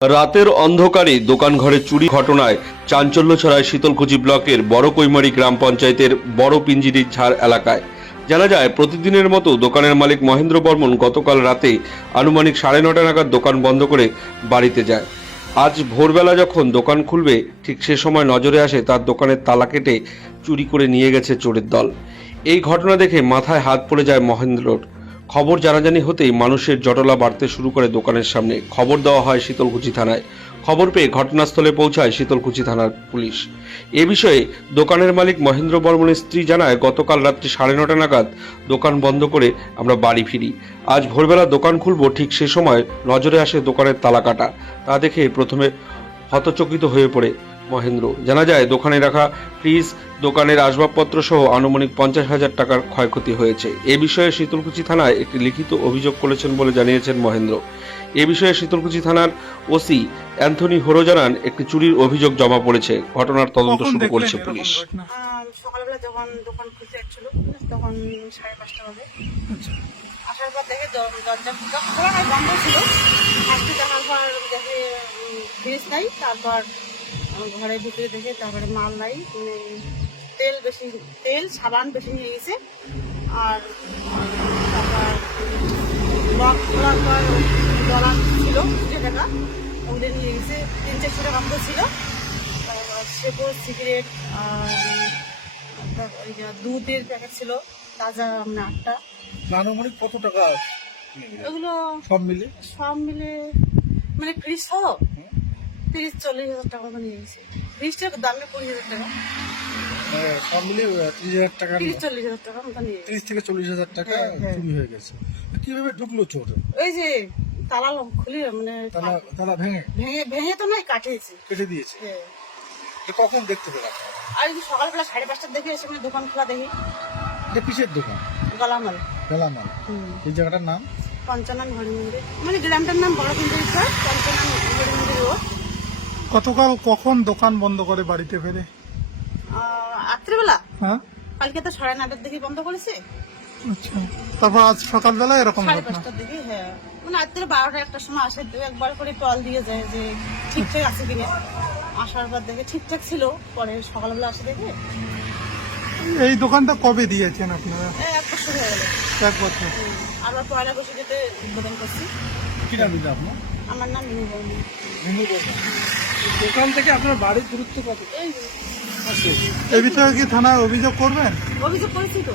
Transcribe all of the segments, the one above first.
রাতের অন্ধকারে দোকানঘরে চুরি ঘটনায় চাঞ্চল্য ছড়ায় শীতলকুচি ব্লকের বড় কৈমারি গ্রাম পঞ্চায়েতের বড় পিঞ্জিরির ঝাড় এলাকায়। জানা যায়, প্রতিদিনের মতো দোকানের মালিক মহেন্দ্র বর্মন গতকাল রাতে আনুমানিক 9:30 নাগাদ দোকান বন্ধ করে বাড়িতে যায়। আজ ভোরবেলা যখন দোকান খুলবে ঠিক সে সময় নজরে আসে তার দোকানের তালা কেটে চুরি করে নিয়ে গেছে চোরের দল। এই ঘটনা দেখে মাথায় হাত পড়ে যায় মহেন্দ্রর। খবর জানাজানি হতেই মানুষের জটলা বাড়তে শুরু করে দোকানের সামনে। খবর দেওয়া হয় শীতলকুচি থানায়। খবর পেয়ে ঘটনাস্থলে পৌঁছায় শীতলকুচি থানার পুলিশ। এ বিষয়ে দোকানের মালিক মহেন্দ্র বর্মনের স্ত্রী জানায়, গতকাল রাত্রি 9:30 নাগাদ দোকান বন্ধ করে আমরা বাড়ি ফিরি। আজ ভোরবেলা দোকান খুলব ঠিক সে সময় নজরে আসে দোকানের তালা কাটা। তা দেখে প্রথমে হতচকিত হয়ে পড়ে মহেন্দ্র। জানা যায়, দোকানে রাখা ফ্রিজ, দোকানের আসবাবপত্র সহ আনুমানিক 50,000 টাকার ক্ষয়ক্ষতি হয়েছে। এ বিষয়ে শীতলকুচি থানায় একটি লিখিত অভিযোগ করেছেন বলে জানিয়েছেন মহেন্দ্র। এ বিষয়ে শীতলকুচি থানার ওসি অ্যান্থনি হোরো জানান, একটি চুরির অভিযোগ জমা পড়েছে। ঘটনার তদন্ত শুরু করেছে পুলিশ। সকালবেলা যখন দোকান খুলতে যাচ্ছিল তখন 5:30 বাজে আসার পর দেখে দরজা খোলা নয়, বন্ধ ছিল। ফার্স্টে দেখার পর দেখে ফ্রিজ নাই, তারপর ঘরের ভিতরে দেখে তারপরে মাল নাই, তেল সাবান বেশি নিয়ে গেছে। আর তারপর লক খোলার পর ডলার ছিল 2 টাকা, ওদের নিয়ে গেছে। 3-4 টাকা মতো ছিল। সেপো, সিগারেট, আর দুধের প্যাকেট ছিল তাজা, 8টা। আনুমানিক কত টাকা? এগুলো সব মিলে মানে ফ্রিজ সহ 30-40,000 টাকা মতো নিয়ে গেছে। ফ্রিজটার দামে 20,000 টাকা, সব মিলে 30,000 টাকা, 30-40,000 টাকা মতো নিয়ে গেছে। 30 থেকে 40,000 টাকা চুরি হয়ে গেছে। কিভাবে ঢুকলো চোর? ওই যে তালা খুলে, মানে তালা ভেঙে ভেঙে তো নয়, কেটে দিয়েছে। হ্যাঁ। কখন দেখতে পেলাম? আর এই যে সকালবেলা 5:30 দেখে এসে মানে দোকান খোলা দেখি। এটা কিসের দোকান? গালামাল। বেলামাল। এই জায়গাটার নাম পঞ্চানন হরি মন্দির, মানে গ্রামটার নাম বড় পিঞ্জিরি চর, পঞ্চানন হরি মন্দির রোড। গতকাল কখন দোকান বন্ধ করে বাড়িতে ফেরে? রাত্রিবেলা হ্যাঁ, কালকে তো 9:30 দিকে বন্ধ করেছে। আচ্ছা। তারপর আজ সকালবেলা এরকম ঘটনা? 5:30 দিকে, হ্যাঁ। মানে রাত্রে 12টা-1টার সময় আসে, একবার করে কল দিয়ে যায় যে ঠিকঠাক আছে কিনা। আসার পর দেখে ঠিকঠাক ছিল, পরে সকালবেলা আসে দেখে। এই দোকানটা কবে দিয়েছেন আপনারা? 1 বছর হয়ে গেল। 1 বছর। আবার পয়লা বৈশাখে উদ্বোধন করছি। কি নাম দিতে আপনার? আমার নাম মিনু বর্মন। দোকান থেকে আপনার বাড়ির দূরত্ব কত? এই যে, এই বিষয়ে কি থানায় অভিযোগ করবেন? অভিযোগ করেছি তো,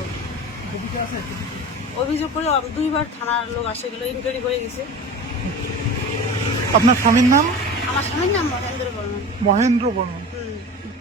অভিযোগ করে 2বার থানার লোক আসে, গেলো ইনকোয়ারি করে গেছে। আপনার স্বামীর নাম? আমার স্বামীর নাম মহেন্দ্র বর্মন। মহেন্দ্র বর্মন।